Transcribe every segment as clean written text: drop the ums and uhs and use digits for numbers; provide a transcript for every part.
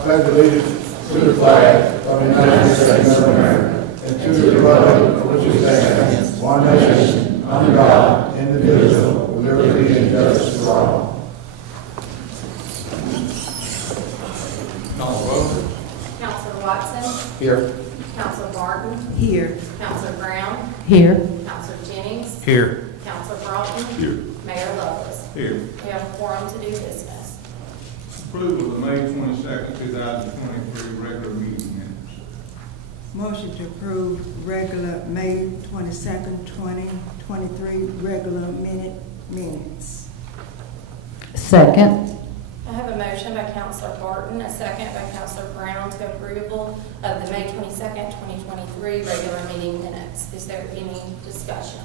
I pledge allegiance to the flag of the United States of America and to the republic for which it stands, one nation, under God, indivisible, with liberty and justice for all. Call the vote. Councilor Watson. Here. Councilor Barton. Here. Councilor Brown. Here. Councilor Jennings. Here. Councilor Broughton. Here. Mayor Lovelace. Here. We have a quorum to do business. Approval of the May 22nd, 2023 regular meeting minutes. Motion to approve regular May 22nd, 2023 regular minutes. Second. I have a motion by Councilor Barton, a second by Councilor Brown to approval of the May 22nd, 2023 regular meeting minutes. Is there any discussion?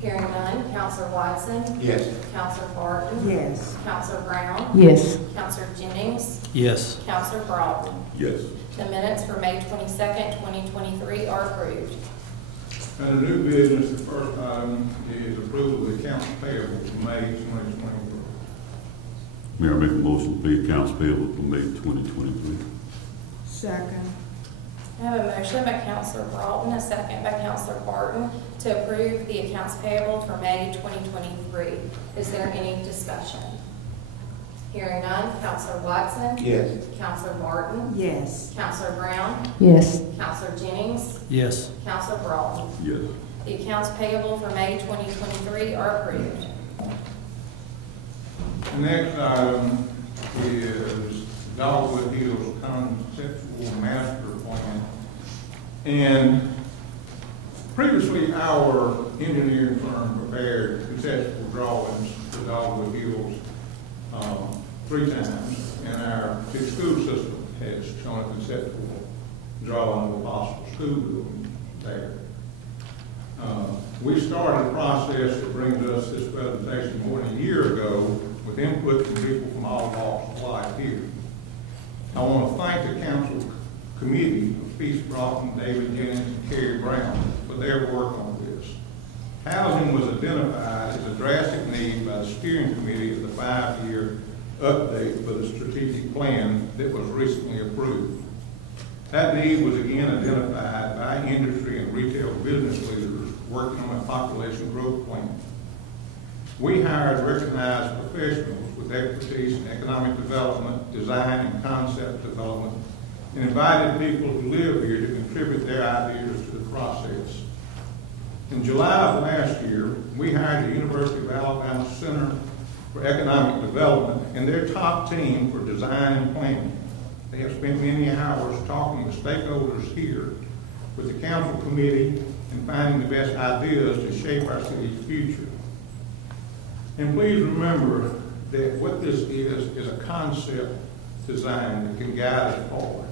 Hearing none. Councilor Watson. Yes. Councilor Barton. Yes. Councilor Brown. Yes. Councilor Jennings. Yes. Councilor Broughton. Yes. The minutes for May 22nd, 2023 are approved. Under new business, the first item is approval of the accounts payable for May 2023. Mayor, I make a motion to pay accounts payable for May 2023. Second. I have a motion by Councilor Broughton, a second by Councilor Barton to approve the accounts payable for May 2023. Is there any discussion? Hearing none. Councilor Watson. Yes. Councilor Barton. Yes. Councilor Brown. Yes. Councilor Jennings. Yes. Councilor Broughton. Yes. The accounts payable for May 2023 are approved. The next item is Dogwood Hills Conceptual Master Plan. And previously, our engineering firm prepared conceptual drawings for Dogwood Hills 3 times, and our school system has shown a conceptual drawing of a possible school building there. We started a process that brings us this presentation more than a year ago with input from people from all walks of life here. I want to thank the council committee of Peace Broughton, David Jennings, and Kerry Brown for their work on this. Housing was identified as a drastic need by the steering committee of the 5-year update for the strategic plan that was recently approved. That need was again identified by industry and retail business leaders working on a population growth plan. We hired recognized professionals with expertise in economic development, design, and concept development, and invited people who live here to contribute their ideas to the process. In July of last year, we hired the University of Alabama Center for Economic Development and their top team for design and planning. They have spent many hours talking with stakeholders here, with the council committee, and finding the best ideas to shape our city's future. And please remember that what this is a concept design that can guide us forward.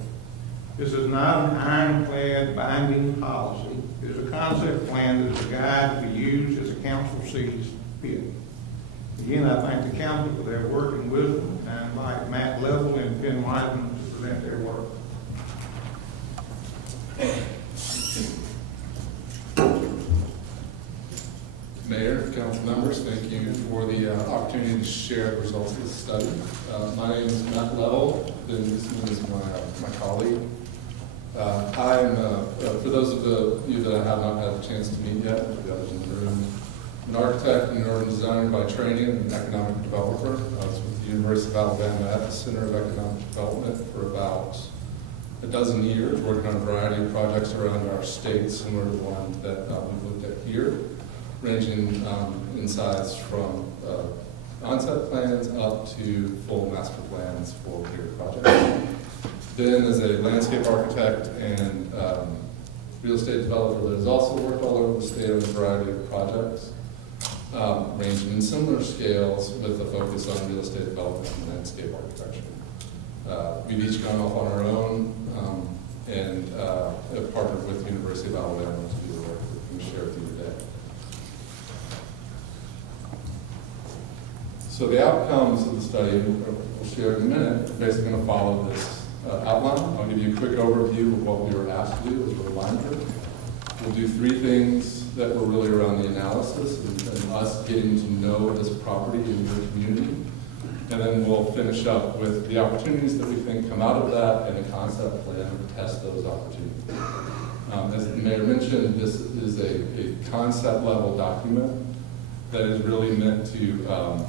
This is not an ironclad binding policy. It is a concept plan that is a guide to be used as the council sees fit. Again, I thank the council for their work and wisdom, and I'd like Matt Level and Ben Wiseman to present their work. Mayor, council members, thank you for the opportunity to share the results of this study. My name is Matt Level, and this is my colleague. I'm, for those of you that I have not had a chance to meet yet, the others in the room, I'm an architect and urban designer by training and an economic developer. I was with the University of Alabama at the Center of Economic Development for about a dozen years, working on a variety of projects around our state, similar to the one that we've looked at here, ranging in size from concept plans up to full master plans for bigger projects. Then as a landscape architect and real estate developer that has also worked all over the state on a variety of projects, ranging in similar scales with a focus on real estate development and landscape architecture. We've each gone off on our own and have partnered with the University of Alabama to do the work that we're going to share with you today. So the outcomes of the study we'll share in a minute are basically going to follow this outline. I'll give you a quick overview of what we were asked to do as a reminder. We'll do 3 things that were really around the analysis and us getting to know this property in your community. And And then we'll finish up with the opportunities that we think come out of that and a concept plan to test those opportunities. As the mayor mentioned, this is a concept level document that is really meant to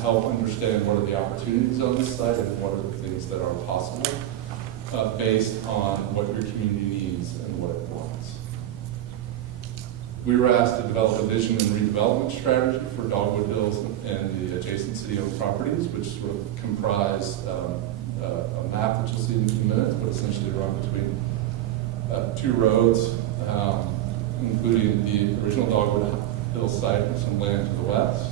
help understand what are the opportunities on this site and what are the things that are possible based on what your community needs and what it wants. We were asked to develop a vision and redevelopment strategy for Dogwood Hills and the adjacent city-owned properties, which sort of comprise a map that you'll see in a few minutes, but essentially run between two roads, including the original Dogwood Hill site and some land to the west.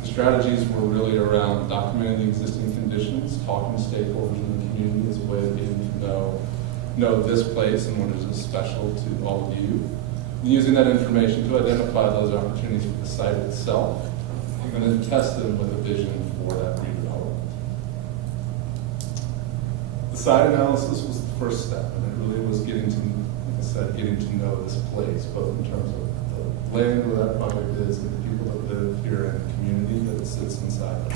The strategies were really around documenting the existing conditions, talking to stakeholders in the community as a way of getting to know this place and what is special to all of you. And using that information to identify those opportunities for the site itself, and then test them with a vision for that redevelopment. The site analysis was the first step, and it really was getting to, like I said, getting to know this place, both in terms of the land where that project is and the people that live here and the community that it sits inside of.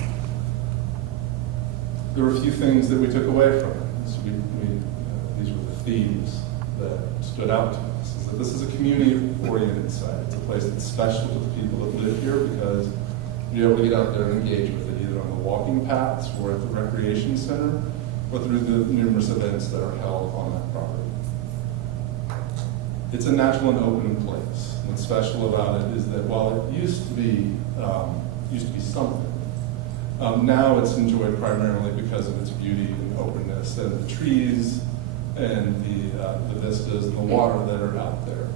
There were a few things that we took away from it. So these were the themes that stood out to us. Is that this is a community-oriented site. It's a place that's special to the people that live here because you're able to get out there and engage with it, either on the walking paths or at the recreation center, or through the numerous events that are held on that property. It's a natural and open place. What's special about it is that while it used to be something, now it's enjoyed primarily because of its beauty and openness and the trees and the vistas and the water that are out there.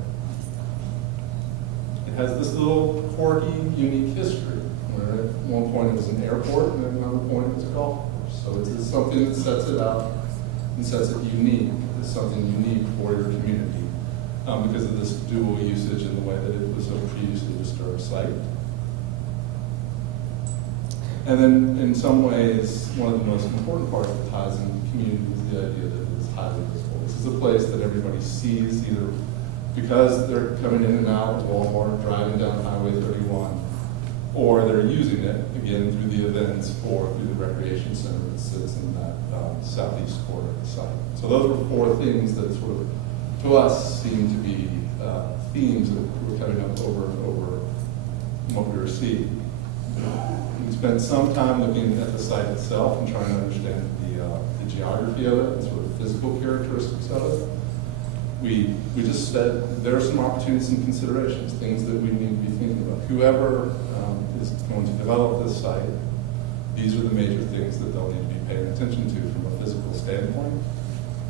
It has this little quirky, unique history, where at one point it was an airport and at another point it was a golf course. So it's something that sets it out and sets it unique. It's something unique for your community because of this dual usage and the way that it was a previously disturbed site. And then, in some ways, one of the most important parts that ties in the community is the idea that it's highly visible. This is a place that everybody sees, either because they're coming in and out of Walmart, driving down Highway 31, or they're using it, again, through the events or through the recreation center that sits in that southeast corner of the site. So those were four things that sort of, to us, seem to be themes that were coming up over and over what we were seeing. We spent some time looking at the site itself and trying to understand the geography of it and sort of physical characteristics of it. We just said there are some opportunities and considerations, things that we need to be thinking about. Whoever is going to develop this site, these are the major things that they'll need to be paying attention to from a physical standpoint.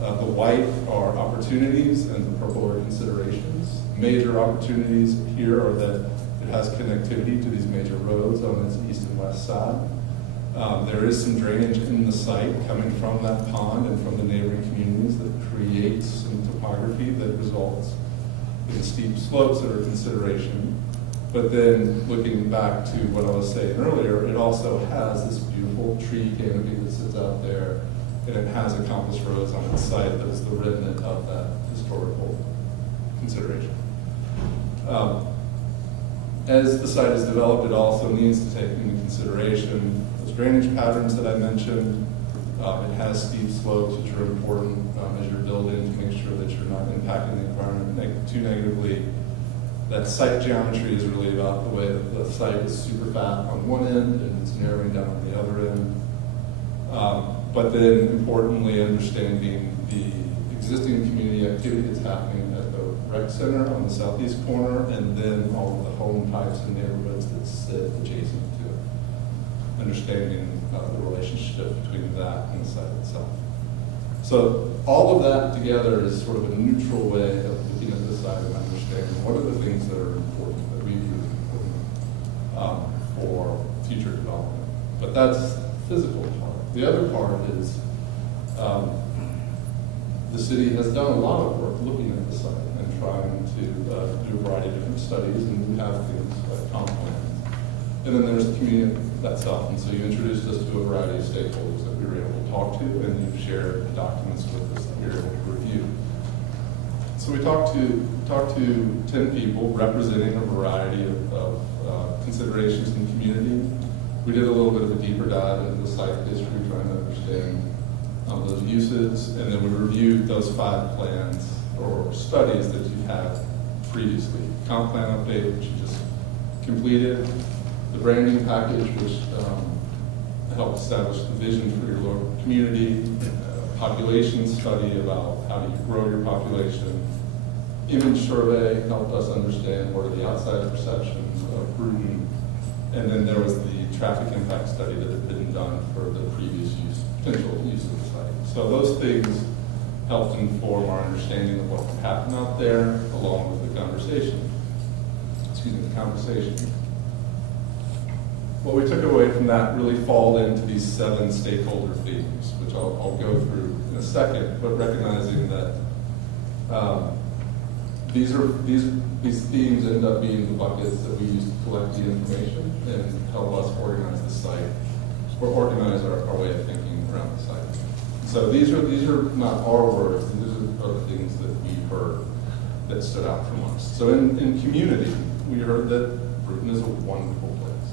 The white are opportunities and the purple are considerations. Major opportunities here are that it has connectivity to these major roads on its east and west side. There is some drainage in the site coming from that pond and from the neighboring communities that creates some topography that results in steep slopes that are a consideration. But then looking back to what I was saying earlier, it also has this beautiful tree canopy that sits out there, and it has accomplished roads on its site that is the remnant of that historical consideration. As the site is developed, it also needs to take into consideration those drainage patterns that I mentioned. It has steep slopes, which are important as you're building to make sure that you're not impacting the environment too negatively. That site geometry is really about the way that the site is super fat on one end and it's narrowing down on the other end. But then, importantly, understanding the existing community activity that's happening at the rec center on the southeast corner, and then all of the home types and neighborhoods that sit adjacent to it. Understanding the relationship between that and the site itself. So all of that together is sort of a neutral way of looking at the site and understanding what are the things that are important, that we view as important for future development. But that's the physical part. The other part is the city has done a lot of work looking at the site and trying to do a variety of different studies, and we have things like comp plans. And then there's the community itself, and so you introduced us to a variety of stakeholders that we were able to talk to, and you've shared documents with us that we were able to review. So we talked to 10 people representing a variety of considerations in the community. We did a little bit of a deeper dive into the site history, trying to understand those uses, and then we reviewed those 5 plans or studies that you had previously. Comp plan update, which you just completed, the branding package, which helped establish the vision for your local community, population study about how do you grow your population, image survey helped us understand what are the outside perceptions of Brewton, and then there was the traffic impact study that had been done for the previous potential use of the site. So those things helped inform our understanding of what could happen out there, along with the conversation. What we took away from that really fall into these 7 stakeholder themes, which I'll go through in a second, but recognizing that these themes end up being the buckets that we use to collect the information and help us organize the site, or organize our way of thinking around the site. So these are not our words, these are the things that we heard that stood out from us. So in community, we heard that Brewton is a wonderful place.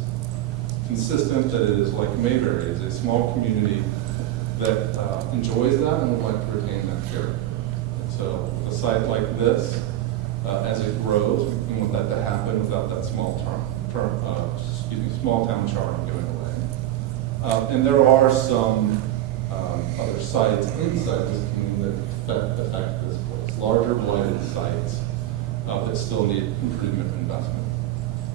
Consistent that it is like Mayberry, it's a small community that enjoys that and would like to retain that character. And so with a site like this, as it grows, we want that to happen without that small town charm going away. And there are some other sites inside this community that affect this place. Larger blighted sites that still need improvement and investment.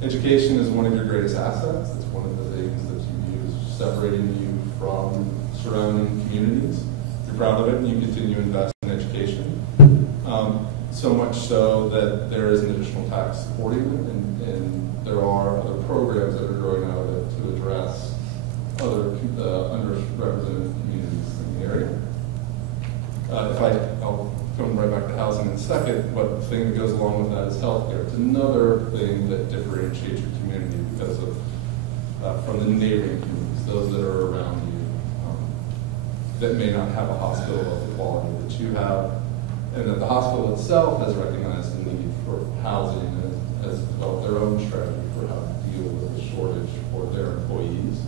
Education is one of your greatest assets. It's one of the things that you use separating you from surrounding communities. You're proud of it and you continue to invest in education. So much so that there is an additional tax supporting it, and there are other programs that are growing out of it to address other underrepresented communities in the area. I'll come right back to housing in a second, but the thing that goes along with that is healthcare. It's another thing that differentiates your community because of from the neighboring communities, those that are around you, that may not have a hospital of the quality that you have, and that the hospital itself has recognized the need for housing and has developed their own strategy for how to deal with the shortage for their employees,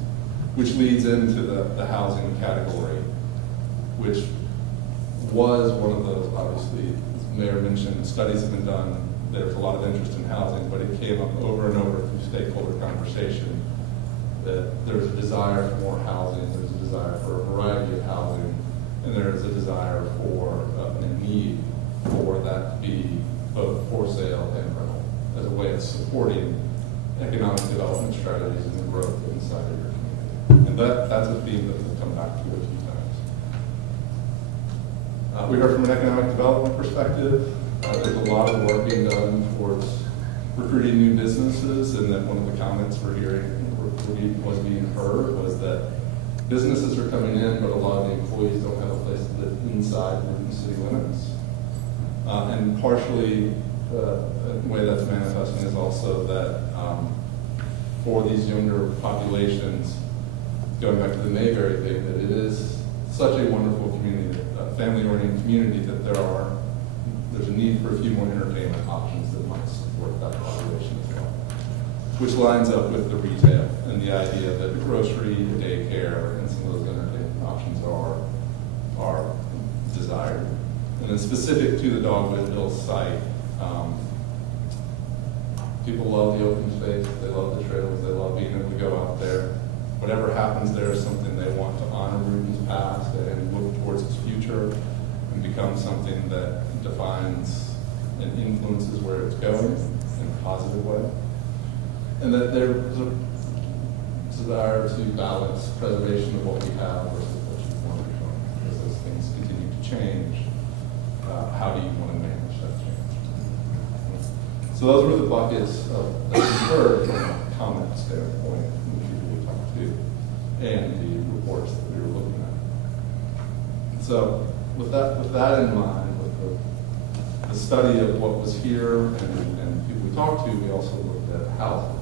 which leads into the housing category, which was one of those, obviously, as the Mayor mentioned, studies have been done, there's a lot of interest in housing, but it came up over and over through stakeholder conversation that there's a desire for more housing, there's a desire for a variety of housing, and there is a desire for and a need for that to be both for sale and rental as a way of supporting economic development strategies and the growth inside of your community. And that's a theme that we'll come back to a few times. We heard from an economic development perspective, there's a lot of work being done towards recruiting new businesses, and that one of the comments we're hearing was being heard was that businesses are coming in, but a lot of the employees don't have a place to live inside Brewton city limits. And partially, the way that's manifesting is also that for these younger populations, going back to the Mayberry thing, that it is such a wonderful community, family-oriented community, that there's a need for a few more entertainment options that might support that population as well. Which lines up with the retail and the idea that the grocery, daycare, and some of those entertainment options are desired. And then specific to the Dogwood Hill site, people love the open space, they love the trails, they love being able to go out there. Whatever happens there is something they want to honor Brewton's past and look towards its future and become something that defines and influences where it's going in a positive way. And that there's a desire to balance preservation of what we have versus what you want to become. As those things continue to change, how do you want to manage that change? So those were the buckets that we heard from a comment standpoint from the people we talked to and the reports that we were looking at. So with that in mind, with the study of what was here and people we talked to, we also looked at housing.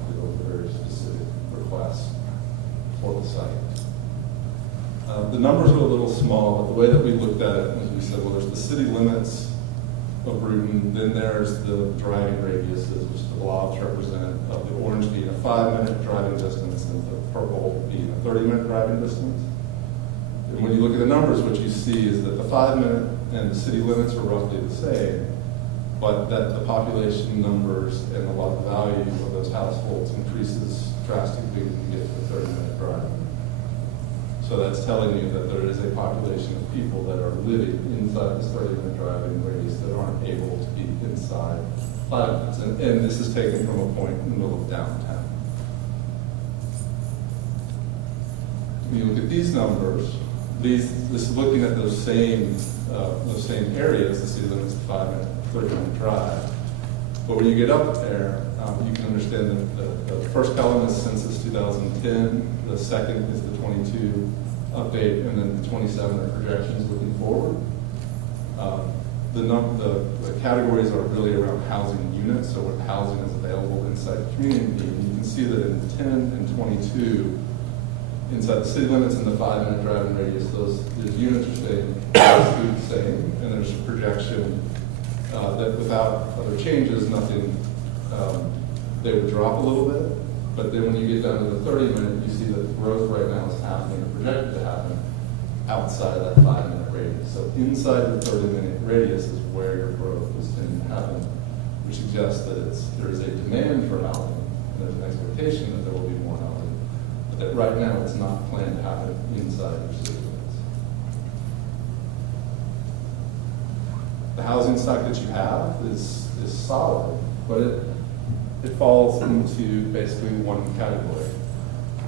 Very specific requests for the site. The numbers are a little small, but the way that we looked at it was we said, well, there's the city limits, Brewton. Then there's the driving radiuses, which the blobs represent, of the orange being a 5-minute driving distance and the purple being a 30-minute driving distance. And when you look at the numbers, what you see is that the 5-minute and the city limits are roughly the same, but that the population numbers and the lot value of those households increases drastically when you get to the 30-minute drive. So that's telling you that there is a population of people that are living inside this 30-minute driving radius that aren't able to be inside 5 minutes. And this is taken from a point in the middle of downtown. When you look at these numbers, this is looking at those same areas, the city limits, 5-minute, 30-minute drive. But when you get up there, you can understand that the first column is census 2010, the second is the 22 update, and then the 27 are projections looking forward. The categories are really around housing units, so what housing is available inside the community. And you can see that in 10 and 22, inside the city limits and the 5-minute driving radius, those units are staying the same, and there's a projection that without other changes, nothing, they would drop a little bit. But then when you get down to the 30-minute, you see that the growth right now is happening, or projected to happen, outside of that 5-minute radius. So inside the 30-minute radius is where your growth is tending to happen, which suggests that there is a demand for housing, and there's an expectation that there will be more housing. But that right now it's not planned to happen inside your city limits. The housing stock that you have is solid, but it falls into basically one category.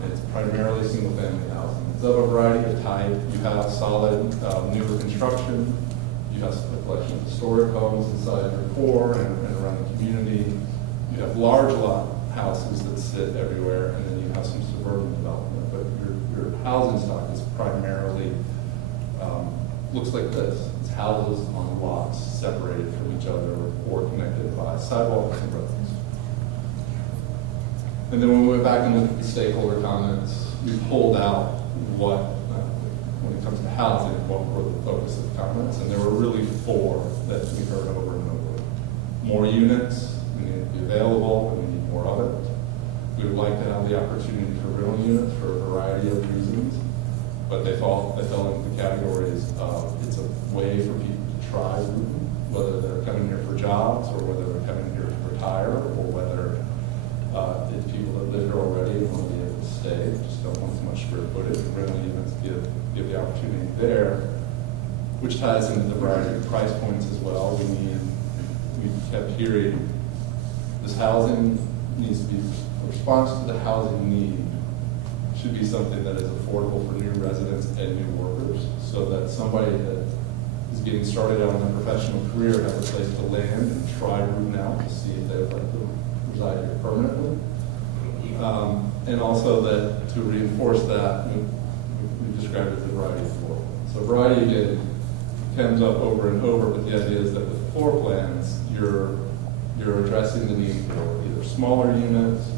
It's primarily single-family housing. It's of a variety of type. You have solid, newer construction. You have a collection of historic homes inside your core and around the community. You have large lot houses that sit everywhere, and then you have some suburban development. But your housing stock is primarily, looks like this. It's houses on lots separated from each other or connected by sidewalks and roads. And then when we went back and looked at the stakeholder comments, we pulled out what, when it comes to housing, what were the focus of comments, and there were really 4 that we heard over and over. More units, we need to be available, and we need more of it. We would like to have the opportunity for rental units for a variety of reasons, but they fell into the categories of it's a way for people to try Brewton, whether they're coming here for jobs or whether they're coming here to retire or whether it's people that live here already and want to be able to stay, just don't want so much square footage. Rental units give the opportunity there, which ties into the variety of price points as well. We kept hearing this housing needs to be, a response to the housing need should be something that is affordable for new residents and new workers, so that somebody that is getting started out in a professional career has a place to land and try Brewton out to see if they would like to reside here permanently. And also that to reinforce that, we described it as a variety of floor plans. So variety, again, comes up over and over, but the idea is that with floor plans, you're addressing the need for either smaller units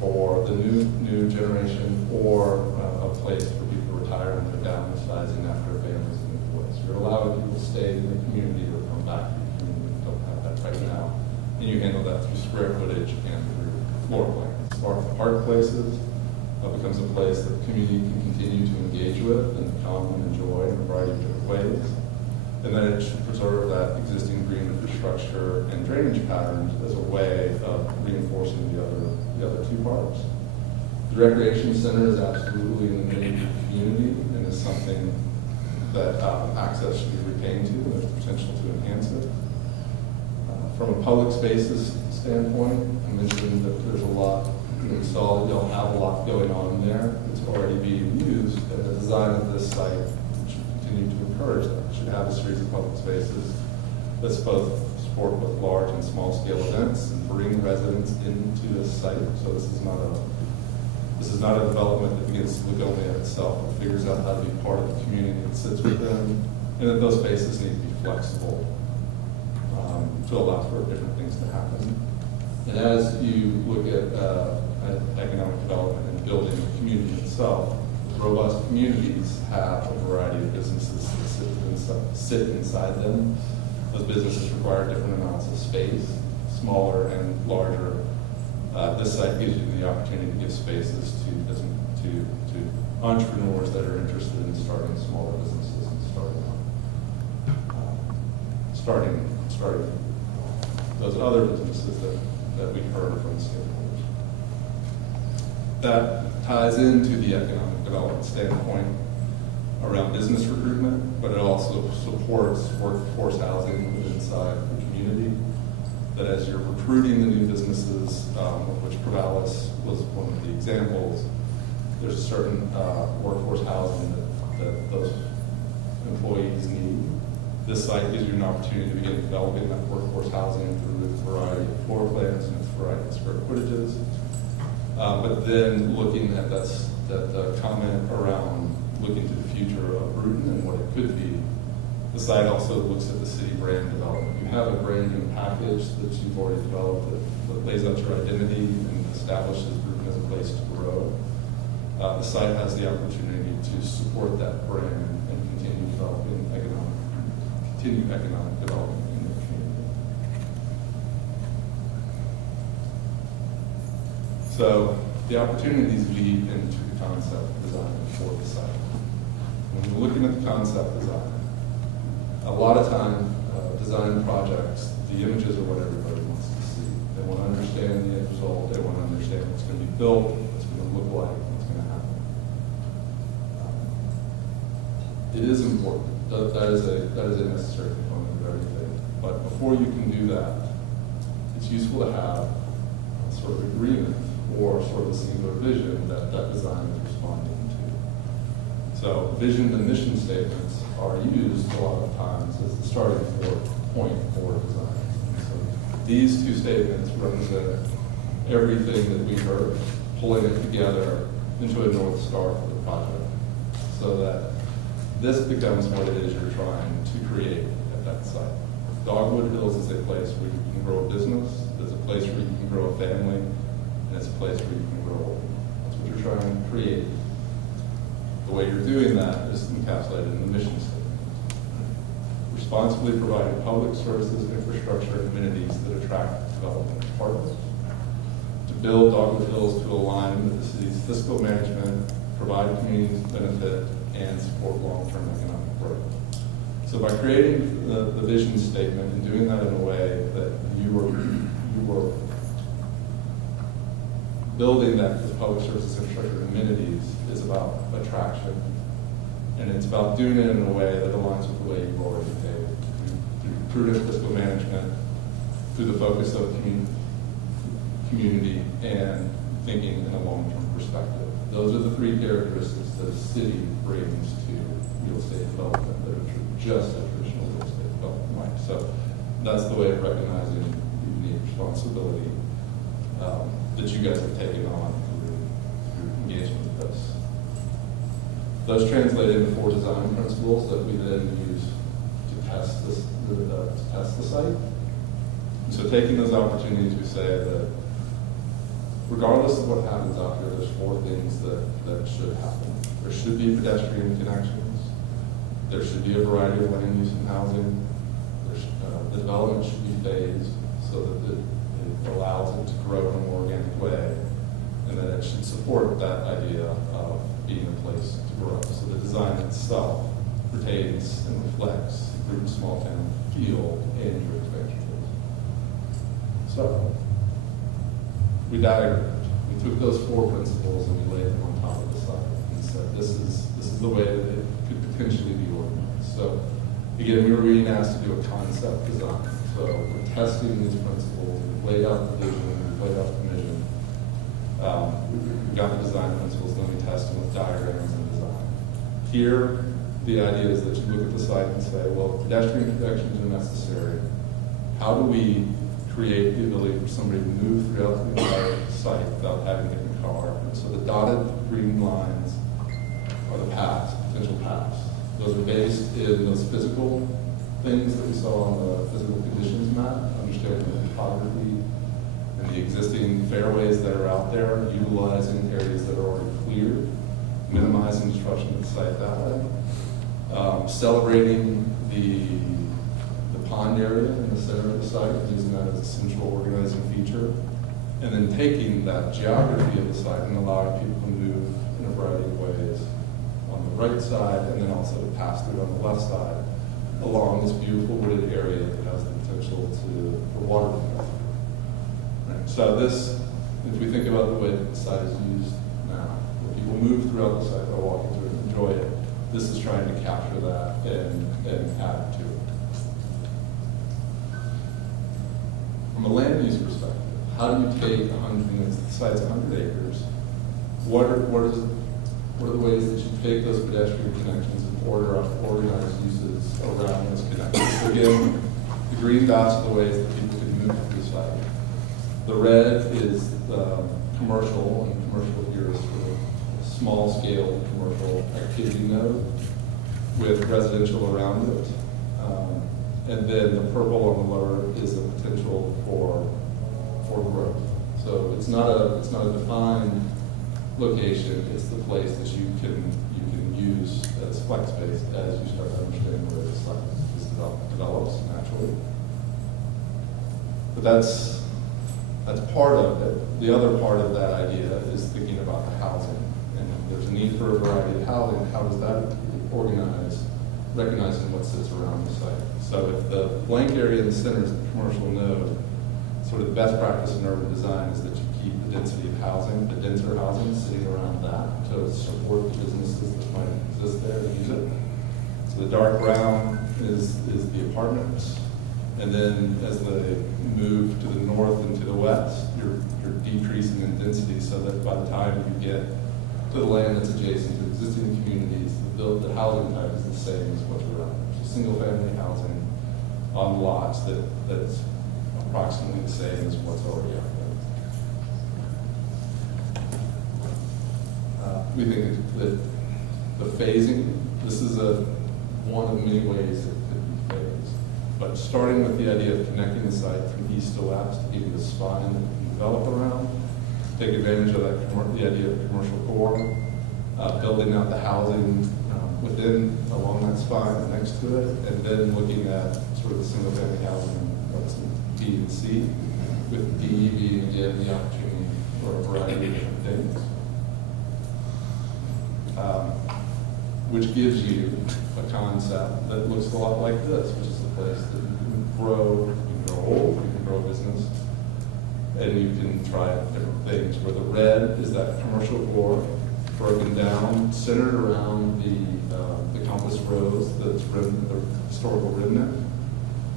for the new generation or a place for people to retire and they're downsizing after a family's moved away. So you're allowing people to stay in the community or come back to the community. We don't have that right now. And you handle that through square footage and through floor plans. Park places becomes a place that the community can continue to engage with and come and enjoy in a variety of different ways. And then it should preserve that existing green infrastructure and drainage patterns as a way of reinforcing the other 2 parts. The recreation center is absolutely in the middle of the community and is something that access should be retained to, and there's potential to enhance it. From a public spaces standpoint, I mentioned that there's a lot, we saw that you'll have a lot going on there. It's already being used, and the design of this site should continue to encourage that. It should have a series of public spaces that's both support both large and small scale events and bring residents into this site. So this is not a development that begins to look only at itself, but figures out how to be part of the community that sits within, and that those spaces need to be flexible to allow for different things to happen. And as you look at economic development and building the community itself, robust communities have a variety of businesses that sit inside them Those businesses require different amounts of space, smaller and larger. This site gives you the opportunity to give spaces to entrepreneurs that are interested in starting smaller businesses and starting those other businesses that we heard from stakeholders. That ties into the economic development standpoint around business recruitment, but it also supports workforce housing inside the community. That as you're recruiting the new businesses, of which Corvallis was one of the examples, there's a certain workforce housing that those employees need. This site gives you an opportunity to begin developing that workforce housing through a variety of floor plans and a variety of square footages. But then looking at that comment around looking to the future of Brewton and what it could be, the site also looks at the city brand development. You have a branding package that you've already developed that lays out your identity and establishes Brewton as a place to grow. The site has the opportunity to support that brand and continue economic development in the community. So the opportunities lead into the concept design for the site. When you're looking at the concept design, a lot of time design projects, the images are what everybody wants to see. They want to understand the end result. They want to understand what's going to be built, what's going to look like, what's going to happen. It is important. That is a necessary component of everything. But before you can do that, it's useful to have a sort of agreement or sort of a singular vision that design is responding to. So vision and mission statements are used a lot of times as the starting point for design. So these two statements represent everything that we heard, pulling it together into a North Star for the project, so that this becomes what it is you're trying to create at that site. Dogwood Hills is a place where you can grow a business, it's a place where you can grow a family, and it's a place where you can grow old. That's what you're trying to create. The way you're doing that is encapsulated in the mission statement. Responsibly providing public services, infrastructure, and amenities that attract development partners. To build Dogwood Hills to align with the city's fiscal management, provide community benefit, and support long-term economic growth. So by creating the vision statement and doing that in a way that you were building that with public services, infrastructure, and amenities is about attraction. And it's about doing it in a way that aligns with the way you've already paid. Through prudent fiscal management, through the focus of community, and thinking in a long-term perspective. Those are the three characteristics that a city brings to real estate development that are just a traditional real estate development might. So that's the way of recognizing the unique responsibility that you guys have taken on through engagement with us. Those translate into 4 design principles that we then use to test the site. And so taking those opportunities, we say that regardless of what happens out here, there's 4 things that should happen. There should be pedestrian connections. There should be a variety of land use and housing. The development should be phased so that it allows it to grow in a more organic way, and that it should support that idea of being a place to grow. So the design itself retains and reflects the Brewton small town feel in your expansion phase. So we diagrammed. We took those 4 principles and we laid them on top of the site and said this is the way that it could potentially be organized. So again, we were being asked to do a concept design. So we're testing these principles. We've laid out the vision, we've laid out the mission. We've got the design principles, then we test them with diagrams and design. Here, the idea is that you look at the site and say, well, pedestrian connections are necessary. How do we create the ability for somebody to move throughout the entire site without having to get in a car? And so the dotted green lines are the paths, potential paths. Those are based in those physical things that we saw on the physical conditions map, understanding the topography and the existing fairways that are out there, utilizing areas that are already cleared, minimizing disruption of the site that way, celebrating the pond area in the center of the site, using that as a central organizing feature, and then taking that geography of the site and allowing people to move in a variety of ways on the right side, and then also to pass through on the left side along this beautiful wooded area that has the potential for water to go through. Right? So this, if we think about the way that the site is used now, where people move throughout the site, they're walking through it, enjoy it, this is trying to capture that and add to it. From a land use perspective, how do you take 100, the site's 100 acres, what are the ways that you take those pedestrian connections and organize uses around those connections? So again, the green dots are the ways that people can move through the site. The red is the commercial, and commercial here is sort of a small scale commercial activity node with residential around it. And then the purple on the lower is the potential for growth. So it's not a defined location. It's the place that you can use as flex space as you start to understand where the site develops naturally. But that's part of it. The other part of that idea is thinking about the housing. And there's a need for a variety of housing. How does that organize, recognizing what sits around the site? So if the blank area in the center is the commercial node, sort of the best practice in urban design is that you keep the density of housing, the denser housing sitting around that to support the businesses that might exist there and use it. So the dark brown is the apartments. And then as they move to the north and to the west, you're decreasing in density so that by the time you get to the land that's adjacent to existing communities, the housing type is the same as what's around there. So single family housing on lots that's approximately the same as what's already out there. We think that the phasing, this is one of many ways that it could be phased. But starting with the idea of connecting the site from east to west to give you the spine that you can develop around, take advantage of that, the idea of commercial core, building out the housing along that spine next to it, and then looking at sort of the single family housing, what's B and C, with B being again the opportunity for a variety of different things, which gives you a concept that looks a lot like this, which is the place that you can grow old, you can grow a business, and you can try different things. Where the red is that commercial core, broken down, centered around the compass rose that's the historical remnant.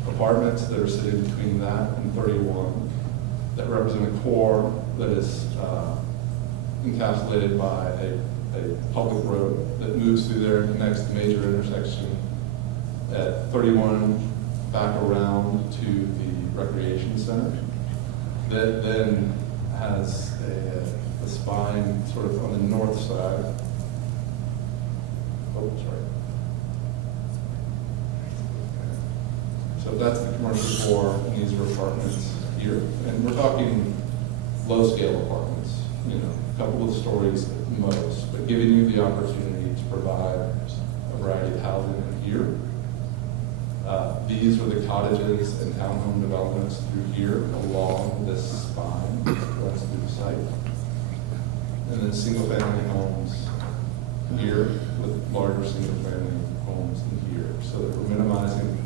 Apartments that are sitting between that and 31 that represent a core that is encapsulated by a public road that moves through there and connects the major intersection at 31 back around to the recreation center. That then has a spine sort of on the north side. Oh, sorry. So that's the commercial core, and these are apartments here. And we're talking low-scale apartments, a couple of stories at most, but giving you the opportunity to provide a variety of housing in here. These are the cottages and townhome developments through here along this spine that runs through the site. And then single-family homes here with larger single-family homes in here, so that we're minimizing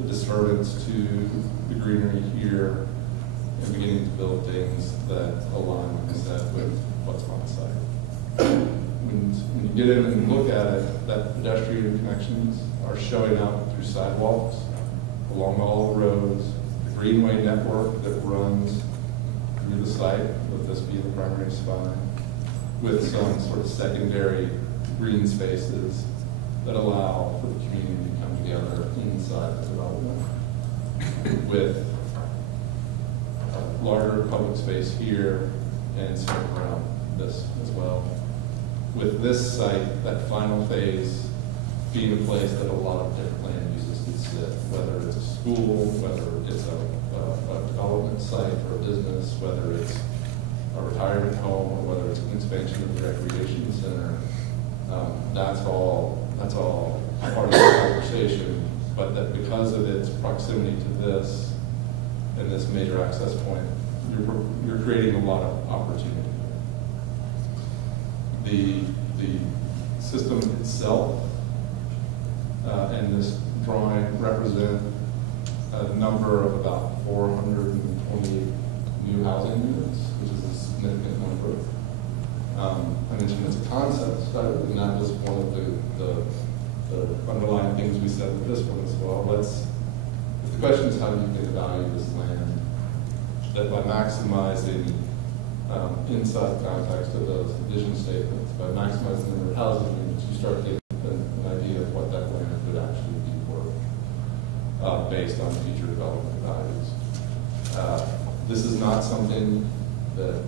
the disturbance to the greenery here and beginning to build things that align, like I said, with what's on the site. When you get in and look at it, that pedestrian connections are showing up through sidewalks, along all the roads, the greenway network that runs through the site, with this being the primary spine, with some sort of secondary green spaces that allow for the community to come together inside the development, with larger public space here and some around this as well. With this site, that final phase being a place that a lot of different land uses could sit, whether it's a school, whether it's a development site for a business, whether it's a retirement home, or whether it's an expansion of the recreation center. That's all part of the conversation but that because of its proximity to this and this major access point, you're creating a lot of opportunity. The system itself and this drawing represent a number of about 420 new housing units, which is a significant number. I mentioned it's a concept study, and that was one of the underlying things we said with this one as well. If the question is how do you get the value of this land, that by maximizing inside the context of those vision statements, by maximizing the number of housing units, you start getting an idea of what that land could actually be worth based on future development values. This is not something that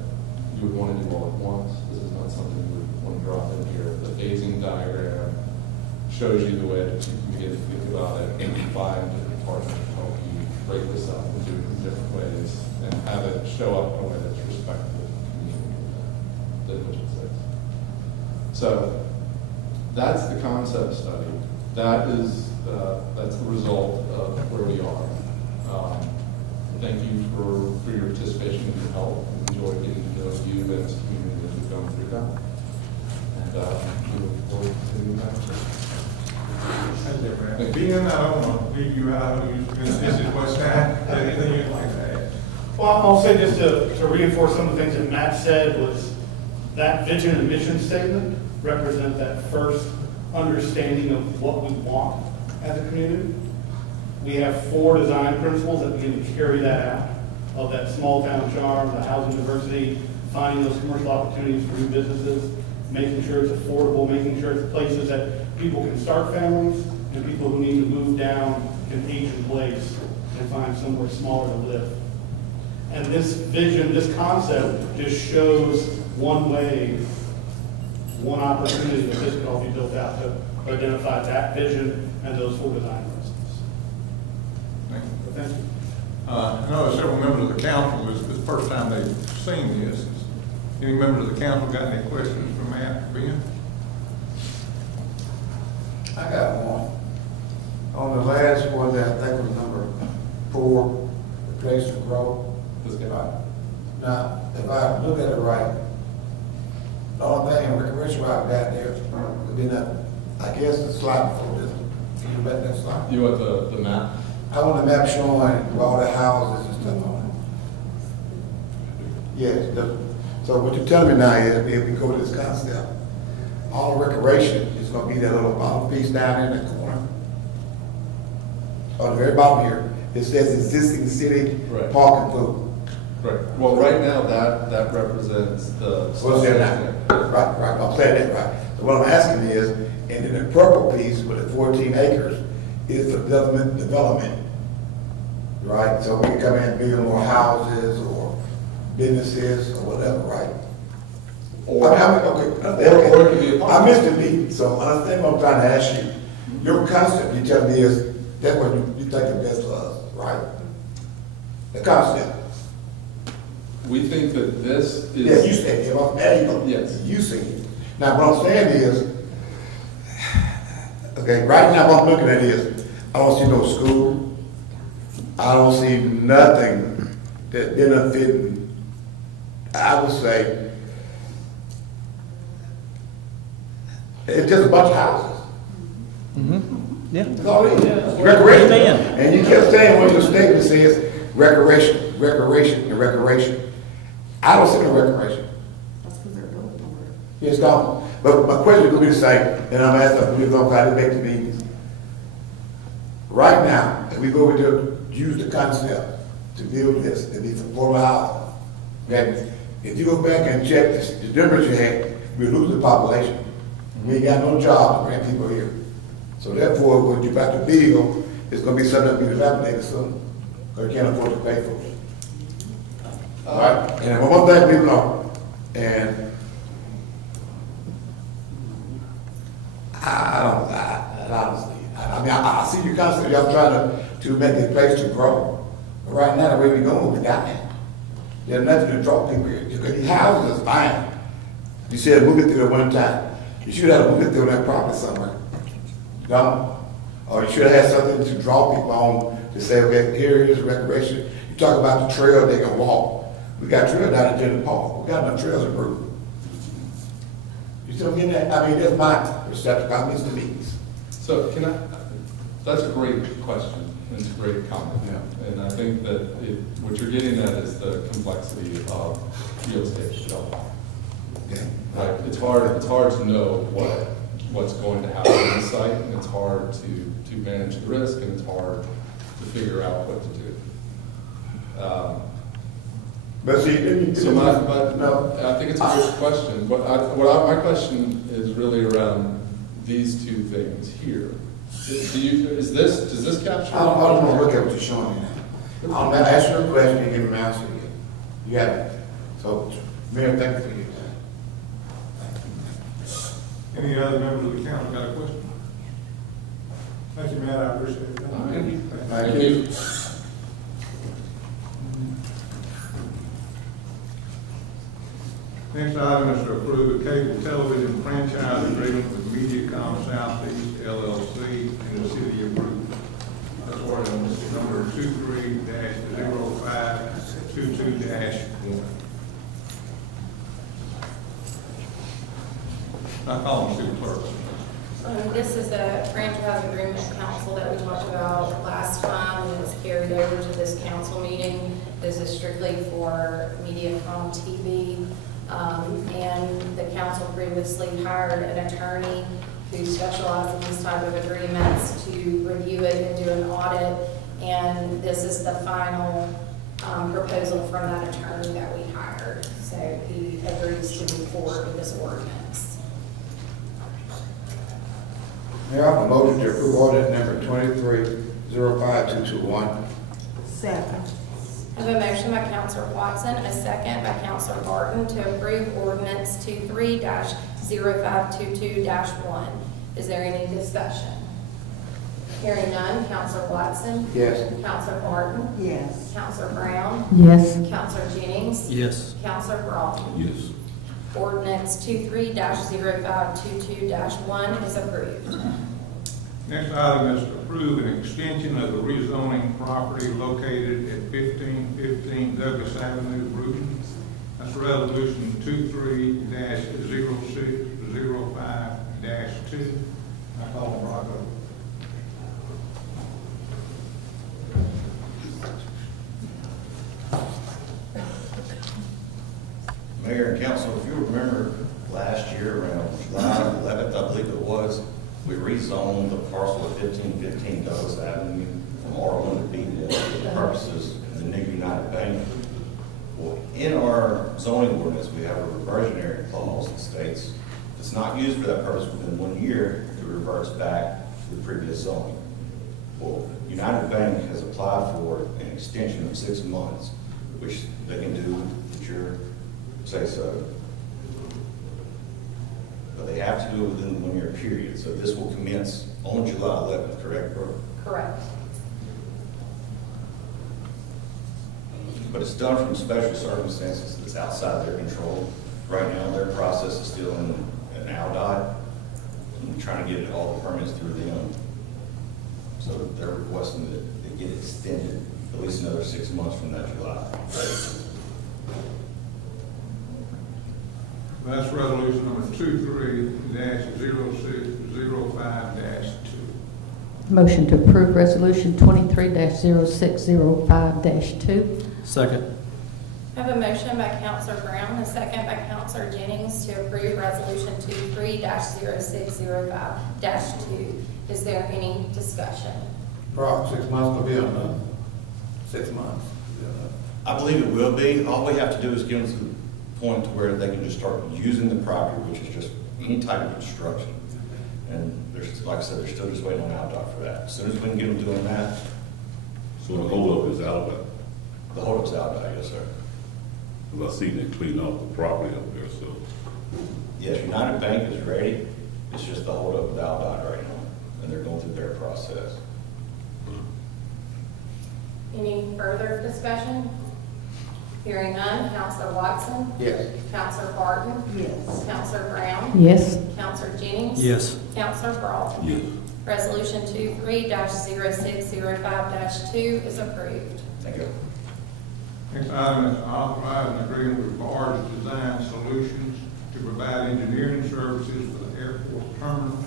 you would want to do all at once. This is not something you would want to drop in here. The phasing diagram shows you the way that you can begin to think about it and find different partners to help you break this up and do it in different ways and have it show up in a way that's respectful to the community that which it says. So that's the concept study. That's the result of where we are. Thank you for your participation and your help. We enjoyed getting to know you and this community as we've gone through that. And we look forward to that. Thank you. Being that I don't want to leave you out, this is what's that. Anything you'd like to add? Well, I'll say just to reinforce some of the things that Matt said was that vision and mission statement represent that first understanding of what we want as a community. We have 4 design principles that begin to carry that out, of that small town charm, the housing diversity, finding those commercial opportunities for new businesses, making sure it's affordable, making sure it's places that people can start families and people who need to move down can age in place and find somewhere smaller to live. And this vision, this concept just shows one way, one opportunity that this could all be built out to identify that vision and those 4 design principles. Thank you. I know several members of the council, this is the first time they've seen this. Any members of the council got any questions for Matt or Ben? I got one. On the last one, that I think was number 4, the place to grow. Now, if I look at it right, the only thing in recreation I got there would be that, I guess the slide before this. Can you bet that slide? You want the map? I want a map showing all the houses and stuff on it. Yes. So what you're telling me now is, if we go to this concept, all recreation is going to be that little bottom piece down in the corner. On the very bottom here, it says existing city parking food. Right. Well, right now that represents the. What's there now? Right. I'm saying that right. So what I'm asking is, and in the purple piece with the 14 acres is the development, right? So we can come in and build more houses or businesses or whatever, right? Or it could be a I missed the beat, so understand what I'm trying to ask you. Your concept, you tell me, is that's what you think the best for us, right? The concept. We think that this is. Yeah, you said it. There you go. Yes. You see it. Now, what I'm saying is, okay, right now what I'm looking at is, I don't see no school. I don't see nothing that benefiting, I would say, it's just a bunch of houses. Mm-hmm. Yeah. That's all it is. Recreation. Amen. And you kept saying when your statement says recreation, recreation, and recreation. I don't see no recreation. It's gone. But my question is going to be the same, and I'm asking if we're going to try to make the meetings. Right now, if we go over to use the concept to build this, and these affordable housing, okay? If you go back and check the numbers you had, we're losing population. We ain't got no job to bring people here. So therefore, when you back to build, it's going to be something that will be dilapidated soon, because you can't afford to pay for it. All right? And one thing people know, and honestly, I see you constantly, y'all trying to make this place to grow. But right now, the way we're going, we got that. There's nothing to draw people here. Because these houses is fine. You said move it through at one time. You should have moved it through that property somewhere. No? Or you should have had something to draw people on to say, okay, here is recreation. You talk about the trail they can walk. We got trail down at Jenny Park. We got enough trails in Brewton. You still getting that? I mean, that's my perception. I miss the meetings. So that's a great question. It's a great comment. Yeah. And I think that what you're getting at is the complexity of real estate development. Okay. Right? It's hard to know what's going to happen on the site, and it's hard to manage the risk, and it's hard to figure out what to do. But see, no, I think it's a good question. My question is really around these two things here. Does this capture? I don't want to look at what you're showing me now. I'm going to ask you a question and give me an answer again. You got it. So, Mayor, thank you for your time. Any other members of the council got a question? Thank you, Matt, I appreciate it. Thank you. Thank you. Next item is to approve a cable television franchise agreement with Mediacom Southeast LLC in the City of Brewton. That's ordinance number 23-0522-1. I call him City Clerk. This is a franchise agreement council that we talked about last time, and it was carried over to this council meeting. This is strictly for Mediacom TV. And the council previously hired an attorney who specializes in these type of agreements to review it and do an audit. And this is the final proposal from that attorney that we hired. So he agrees to move forward with this ordinance. Mayor, I have a motion to approve ordinance number 23-05221. Second. I have a motion by Councilor Watson, a second by Councilor Barton to approve ordinance 23-0522-1. Is there any discussion? Hearing none, Councilor Watson? Yes. Councilor Barton? Yes. Councilor Brown? Yes. Councilor Jennings? Yes. Councilor Broughton? Yes. Ordinance 23-0522-1 is approved. Next item is to approve an extension of the rezoning property located at 1515 Douglas Avenue, Brewton. That's resolution 23-0605-2. I call him Rocco. Mayor and council, if you remember last year around July 11th, I believe it was, we rezoned the parcel of 1515 Douglas Avenue from R1 to B1 for the purposes of the new United Bank. Well, in our zoning ordinance, we have a reversionary clause that states if it's not used for that purpose within 1 year, it reverts back to the previous zoning. Well, United Bank has applied for an extension of 6 months, which they can do at your say so. But they have to do it within the 1 year period. So this will commence on July 11th, correct, Brooke? Correct. But it's done from special circumstances that's outside their control. Right now, their process is still in an ALDOT. I'm trying to get all the permits through them. So they're requesting that they get extended at least another 6 months from that July. That's resolution number 23-0605-2. Motion to approve resolution 23-0605-2. Second. I have a motion by Councilor Brown, a second by Councilor Jennings to approve resolution 23-0605-2. Is there any discussion? Probably 6 months will be enough. 6 months. I believe it will be. All we have to do is get them to the point to where they can just start using the property, which is just any type of construction. And there's, like I said, they're still just waiting on ALDOT for that. As soon as we can get them doing that. So the holdup is ALDOT. The holdup's ALDOT, yes, sir. Because I seen them clean up the property up there, so. Yes, United Bank is ready. It's just the holdup with ALDOT right now. And they're going through their process. Any further discussion? Hearing none, Counselor Watson? Yes. Counselor Barton? Yes. Counselor Brown? Yes. Counselor Jennings? Yes. Counselor Brawl? Yes. Resolution 23-0605-2 is approved. Thank you. Next item is authorize an agreement with Bars Design Solutions to provide engineering services for the airport terminal.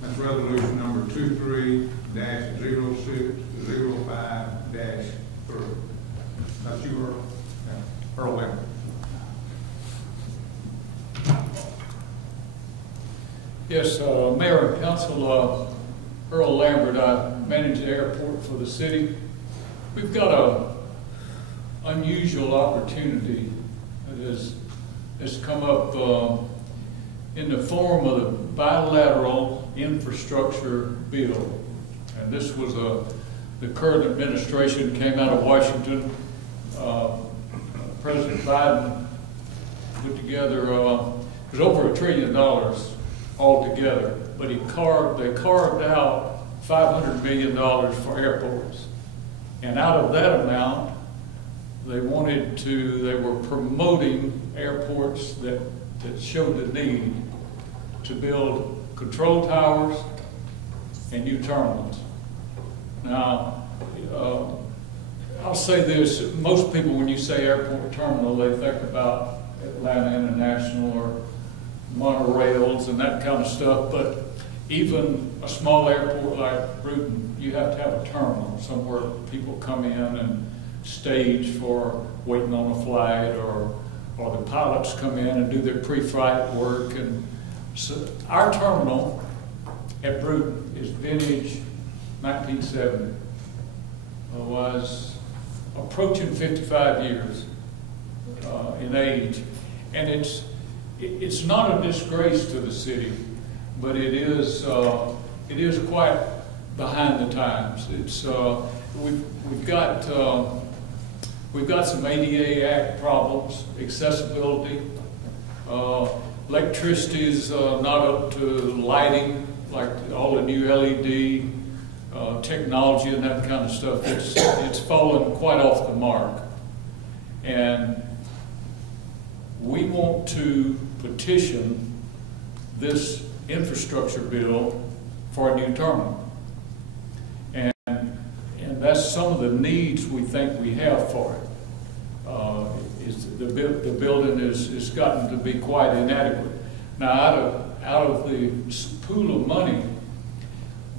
That's resolution number 23-0605-3. That's you, Earl. Yeah. Earl Lambert. Yes, Mayor and Council, Earl Lambert, I manage the airport for the city. We've got a unusual opportunity that has come up in the form of the bilateral infrastructure bill. And this was the current administration came out of Washington. President Biden put together, it was over $1 trillion altogether, but they carved out $500 million for airports. And out of that amount, they were promoting airports that showed the need to build control towers and new terminals. Now, I'll say this, most people when you say airport terminal, they think about Atlanta International or monorails and that kind of stuff, but even a small airport like Brewton, you have to have a terminal, somewhere people come in and stage for waiting on a flight, or the pilots come in and do their pre-flight work. And so our terminal at Brewton is vintage 1970. Was approaching 55 years in age, and it's not a disgrace to the city, but it is quite behind the times. It's we've got some ADA Act problems, accessibility, electricity is not up to lighting, like all the new LED technology and that kind of stuff. It's fallen quite off the mark, and we want to petition this infrastructure bill for a new terminal. And that's some of the needs we think we have for it. The building is gotten to be quite inadequate. Now, out of the pool of money,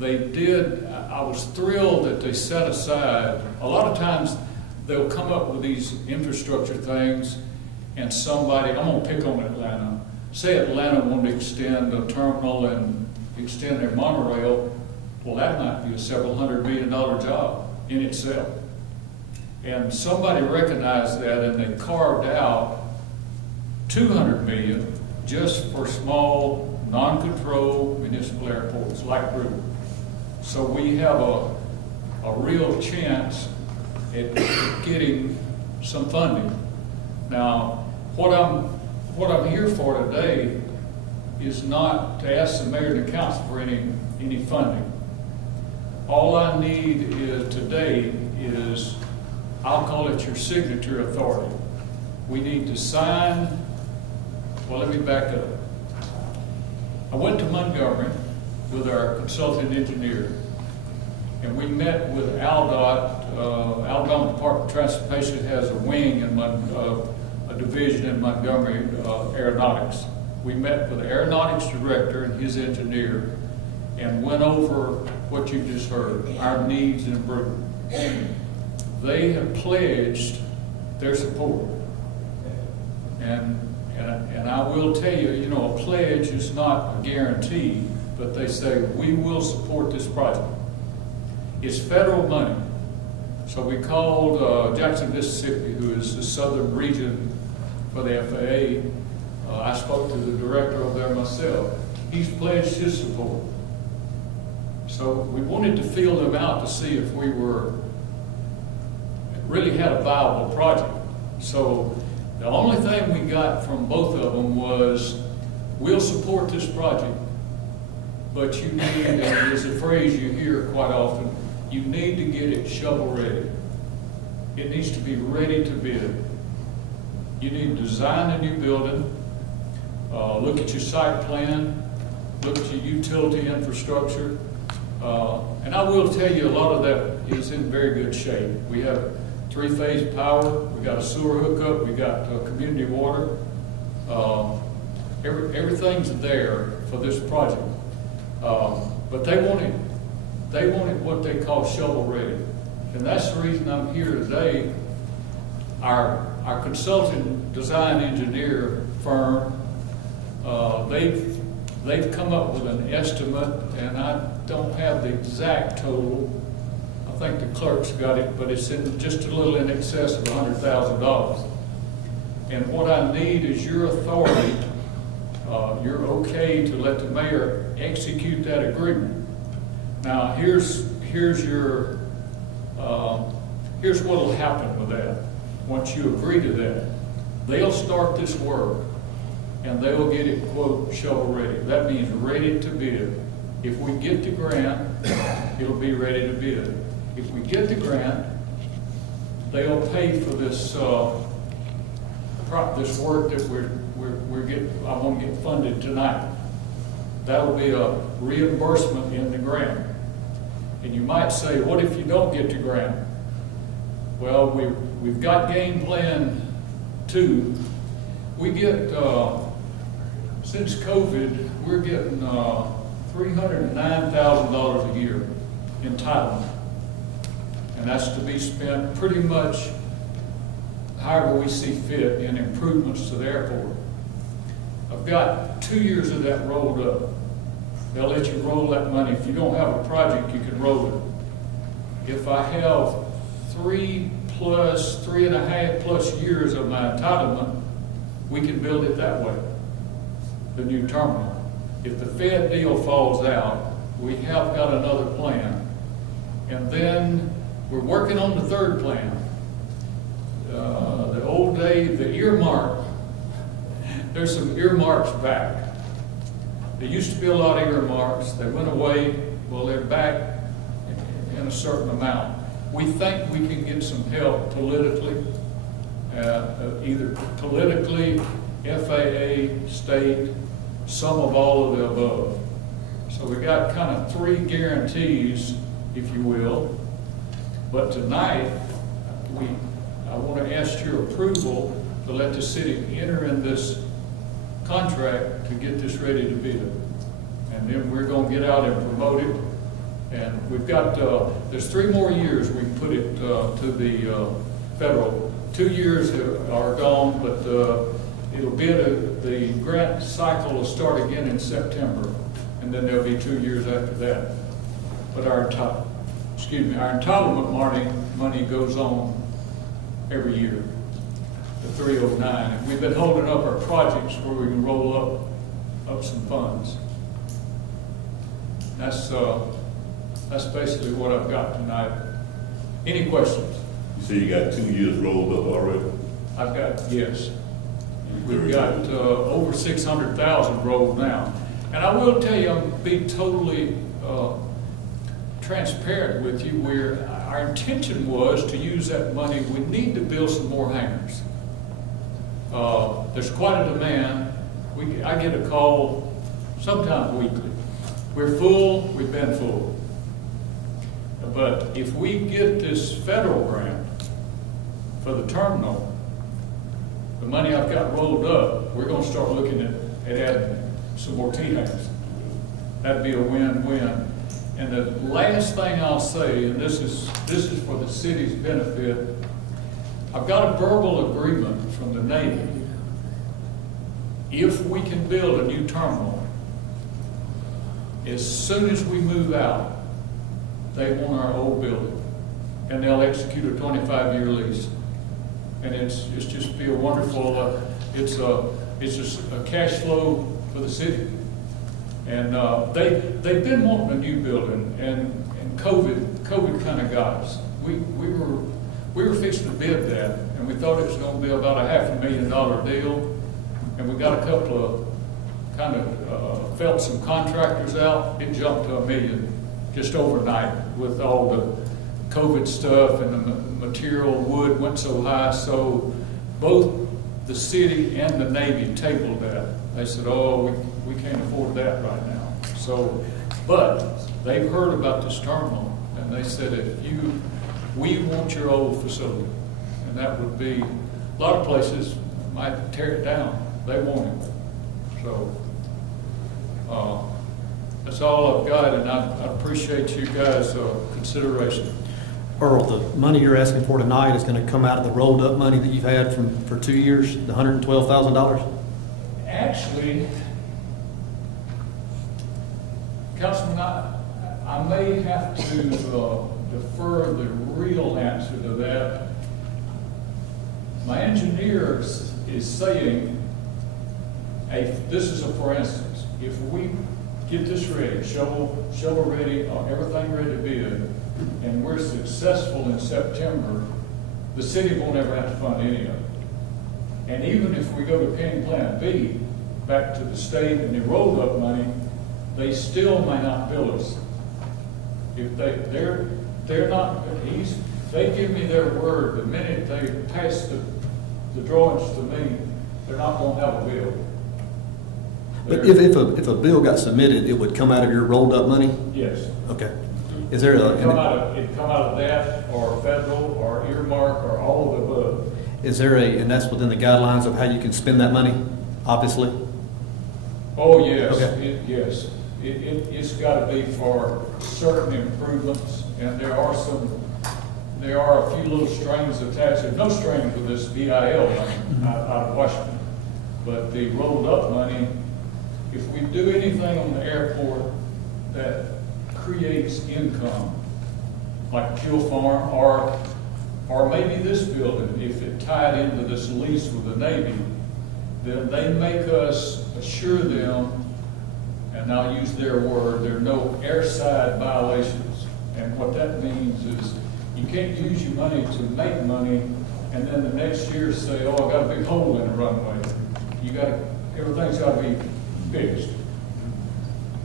I was thrilled that they set aside, a lot of times they'll come up with these infrastructure things, and somebody, I'm going to pick on Atlanta, say Atlanta wanted to extend a terminal and extend their monorail, well, that might be a several $100 million job in itself. And somebody recognized that, and they carved out $200 million just for small, non-controlled municipal airports like Brewton. So we have a real chance at getting some funding. Now, what I'm here for today is not to ask the mayor and the council for any funding. All I need today is, I'll call it your signature authority. We need to sign, well, let me back up. I went to Montgomery with our consultant engineer, and we met with ALDOT. Alabama Department of Transportation has a wing in a division in Montgomery, aeronautics. We met with the aeronautics director and his engineer and went over what you just heard, our needs in Brewton. They have pledged their support. And I will tell you, a pledge is not a guarantee, but they say, we will support this project. It's federal money. So we called Jackson, Mississippi, who is the southern region for the FAA. I spoke to the director over there myself. He's pledged his support. So we wanted to feel them out to see if we really had a viable project. So the only thing we got from both of them was, we'll support this project, but you need, and there's a phrase you hear quite often, you need to get it shovel ready. It needs to be ready to bid. You need to design a new building, look at your site plan, look at your utility infrastructure. And I will tell you, a lot of that is in very good shape. We have 3-phase power, we got a sewer hookup, we got community water. Everything's there for this project. But they wanted what they call shovel ready. And that's the reason I'm here today. Our consulting design engineer firm, they've come up with an estimate, and I don't have the exact total. I think the clerk's got it, but it's in just a little in excess of $100,000. And what I need is your authority. You're okay to let the mayor execute that agreement. Now, here's what'll happen with that. Once you agree to that, they'll start this work, and they'll get it, quote, shovel ready. That means ready to bid. If we get the grant, it'll be ready to bid. If we get the grant, they'll pay for this this work that I want to get funded tonight. That'll be a reimbursement in the grant. And you might say, what if you don't get the grant? Well, we've got game plan 2. We get, since COVID, we're getting $309,000 a year entitlement. And that's to be spent pretty much however we see fit in improvements to the airport. I've got 2 years of that rolled up. They'll let you roll that money. If you don't have a project, you can roll it. If I have 3.5+ years of my entitlement, we can build it that way, the new terminal. If the Fed deal falls out, we have got another plan. And then we're working on the third plan. The old day, the earmark, there's some earmarks back. There used to be a lot of earmarks. They went away. Well, they're back in a certain amount. We think we can get some help politically, either politically, FAA, state, some of all of the above. So we got kind of 3 guarantees, if you will. But tonight, I want to ask your approval to let the city enter in this contract to get this ready to bid. And then we're going to get out and promote it. And we've got, there's 3 more years we can put it to the federal. 2 years are gone, but it'll be the grant cycle will start again in September. And then there'll be 2 years after that. But our entitlement money goes on every year, the 309. And we've been holding up our projects where we can roll up some funds. That's basically what I've got tonight. Any questions? You say you got 2 years rolled up already? I've got, yes. We've got over 600,000 rolled now. And I will tell you, I'll be totally transparent with you, where our intention was to use that money. We need to build some more hangars. There's quite a demand. I get a call sometimes weekly. We're full, we've been full. But if we get this federal grant for the terminal, the money I've got rolled up, we're going to start looking at adding some more T-hangars. That'd be a win-win. And the last thing I'll say, and this is for the city's benefit, I've got a verbal agreement from the Navy. If we can build a new terminal, as soon as we move out, they want our old building, and they'll execute a 25-year lease. And it's just be a wonderful. It's just a cash flow for the city. And they've been wanting a new building, and COVID kind of got us. We were fixing to bid that, and we thought it was going to be about a $500,000 deal, and we got a couple of felt some contractors out. It jumped to $1 million just overnight with all the COVID stuff, and the material wood went so high. So both the city and the Navy tabled that. They said, oh, we can't afford that right now. So, but they've heard about this terminal, and they said, we want your old facility. And that would be, a lot of places might tear it down. They want it. So, that's all I've got, and I appreciate you guys' consideration. Earl, the money you're asking for tonight is going to come out of the rolled up money that you've had for 2 years, the $112,000? Actually, Councilman, I may have to defer the real answer to that. My engineer is saying, this is a for instance, if we get this ready, shovel ready, everything ready to bid, and we're successful in September, the city won't ever have to fund any of it. And even if we go to paying Plan B, back to the state and the rolled up money, they still may not bill us. If they're not, they give me their word, the minute they pass the drawings to me, they're not going to have a bill. But if a bill got submitted, it would come out of your rolled up money? Yes. Okay. Is there It'd come out of that, or federal, or earmark, or all of the above. Is there and that's within the guidelines of how you can spend that money, obviously? Oh, yes. Okay. Yes. It's got to be for certain improvements, and there are a few little strings attached. There's no strings with this VIL money out of Washington. But the rolled up money, if we do anything on the airport that creates income, like Kill Farm, or maybe this building, if it tied into this lease with the Navy, then they make us assure them, and I'll use their word, there are no airside violations. And what that means is you can't use your money to make money and then the next year say, oh, I got a big hole in the runway. Everything's got to be fixed.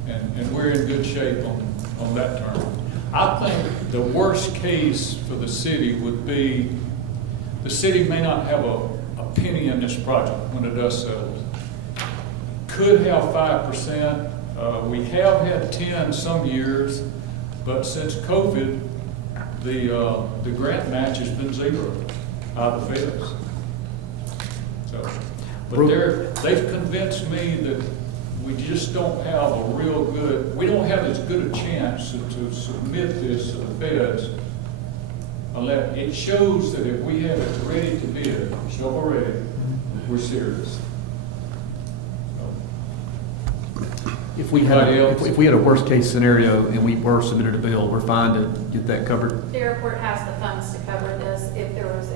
And we're in good shape on that term. I think the worst case for the city would be, the city may not have a penny in this project when it does settle. Could have 5%. We have had 10 some years, but since COVID, the grant match has been zero out of the feds. So, but they've convinced me that we just don't have a real good, we don't have as good a chance to submit this to the feds unless it shows that if we have it ready to bid, shovel ready, we're serious. If we had a worst case scenario and we were submitted a bill, we're fine to get that covered? The airport has the funds to cover this if there was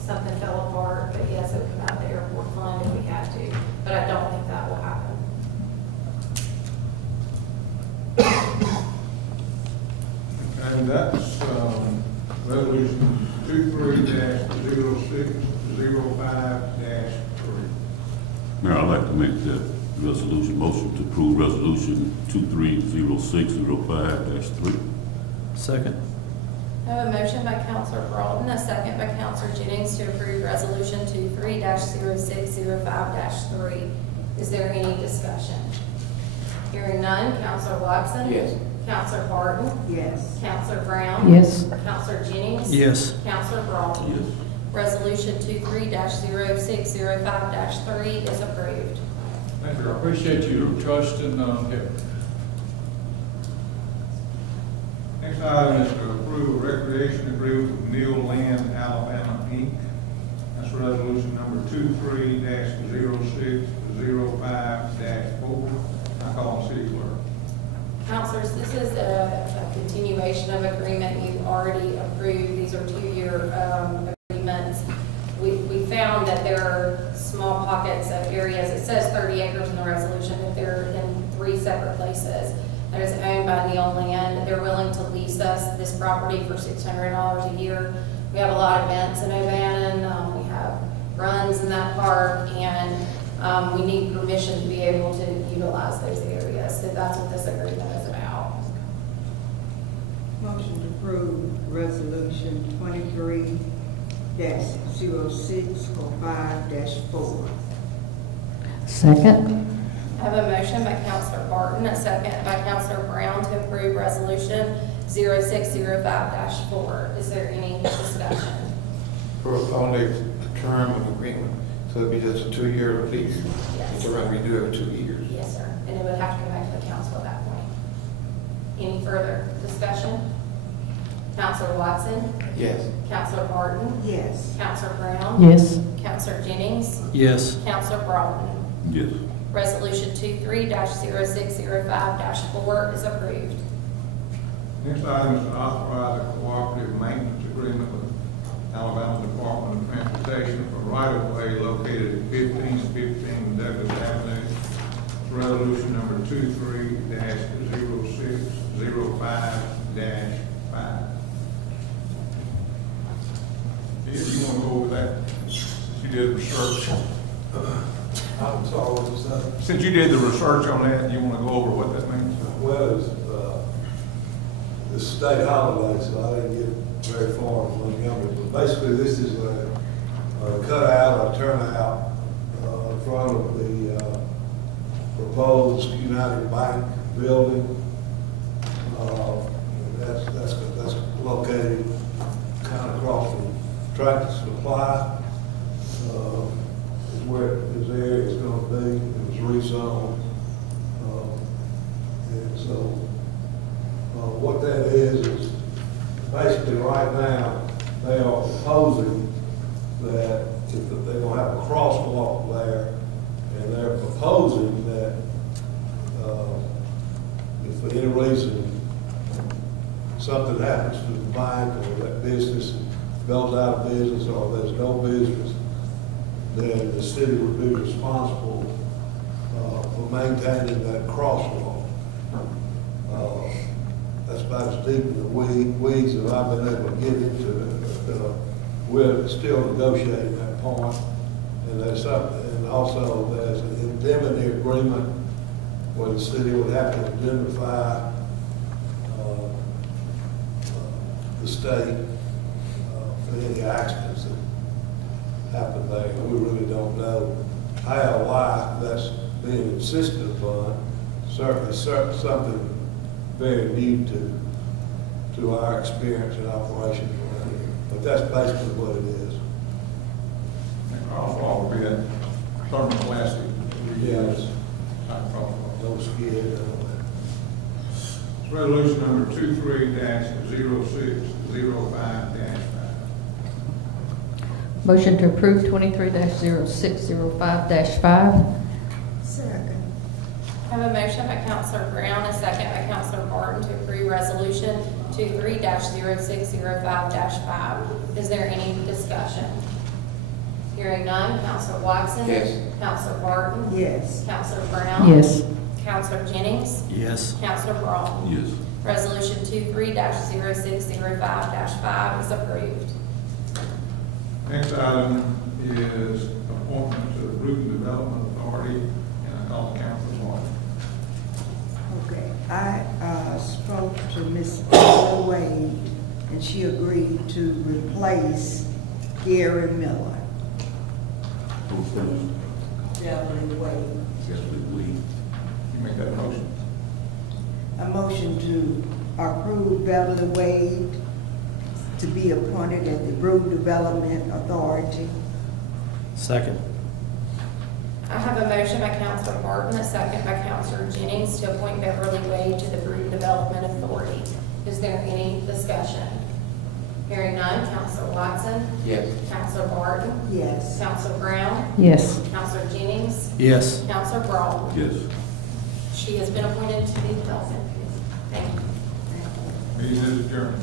something fell apart, but yes, it would come out of the airport fund if we had to, but I don't think that will happen. And that's resolution 23-0605-3. Mayor, I'd like to make that resolution, motion to approve resolution 230605-3. Second. I have a motion by Councilor Broughton, a second by Councilor Jennings to approve resolution 23-0605-3. Is there any discussion? Hearing none, Councilor Watson? Yes. Councilor Barton? Yes. Councilor Brown? Yes. Councilor Jennings? Yes. Councilor Broughton? Yes. Resolution 23-0605-3 is approved. Thank you. I appreciate your trust in him. Next item is to approve a recreation agreement with Mill Land, Alabama, Inc. That's resolution number 23-0605-4. I call the city clerk. Councilors, this is a continuation of agreement you already approved. These are 2-year agreements. We found that there are small pockets of areas. It says 30 acres in the resolution, but they're in 3 separate places. That is owned by Neil Land. They're willing to lease us this property for $600 a year. We have a lot of events in O'Bannon. We have runs in that park, and we need permission to be able to utilize those areas. So that's what this agreement is about. Motion to approve resolution 2023-0605-4. Second. I have a motion by Counselor Barton, a second by Counselor Brown to approve Resolution 0605-4. Is there any discussion? On the term of agreement, so it'd be just a 2-year lease. Yes. It's around redo every 2 years. Yes, sir. And it would have to go back to the council at that point. Any further discussion? Counselor Watson? Yes. Counselor Barton? Yes. Counselor Brown? Yes. Counselor Jennings? Yes. Counselor Broughton? Yes. Resolution 23-0605-4 is approved. Next item is to authorize a cooperative maintenance agreement with Alabama Department of Transportation for right-of-way located at 1515 Douglas Avenue. Resolution number 23-0605-5. If you want to go over that, since you did research. I'm sorry, what was that? Since you did the research on that, you want to go over what that means? Well, it's a state holiday, so I didn't get very far from younger. But basically, this is a cutout, a turnout in front of the proposed United Bank building. That's located kind of across from Tractor Supply. Is where this area is going to be. It was rezoned. And so what that is basically right now they are proposing that if they're going to have a crosswalk there, and they're proposing that if for any reason something happens to the bank or that business goes out of business or there's no business, then the city would be responsible for maintaining that crosswalk. That's about as deep in the weeds that I've been able to get into it. But we're still negotiating that point. And there's something, and also there's an indemnity agreement where the city would have to indemnify the state for any accidents that happen there. We really don't know how or why that's being insisted upon. Certainly something very new to our experience and operations around here. But that's basically what it is. Crosswalk will be that thermoplastic. Yes. Type crosswalk. No skid and all that. Resolution number 23-0605-5. Motion to approve 23-0605-5. Second. I have a motion by Counselor Brown, a second by Counselor Barton to approve Resolution 23-0605-5. Is there any discussion? Hearing none, Counselor Watson? Yes. Counselor Barton? Yes. Counselor Brown? Yes. Counselor Jennings? Yes. Counselor Broughton? Yes. Resolution 23-0605-5 is approved. Next item is appointment to the Brewton Development Authority, and I call the council's order. Okay, I spoke to Ms. Paula Wade, and she agreed to replace Gary Miller. Who's first? Beverly Wade. Beverly Wade. You make that motion. A motion to approve Beverly Wade to be appointed at the Brewton Development Authority. Second. I have a motion by Counselor Barton, a second by Counselor Jennings to appoint Beverly Wade to the Brewton Development Authority. Is there any discussion? Hearing none, Counselor Watson? Yes. Counselor Barton? Yes. Counselor Brown? Yes. Counselor Jennings? Yes. Counselor Broughton? Yes. She has been appointed to the development. Thank you. Meeting is adjourned.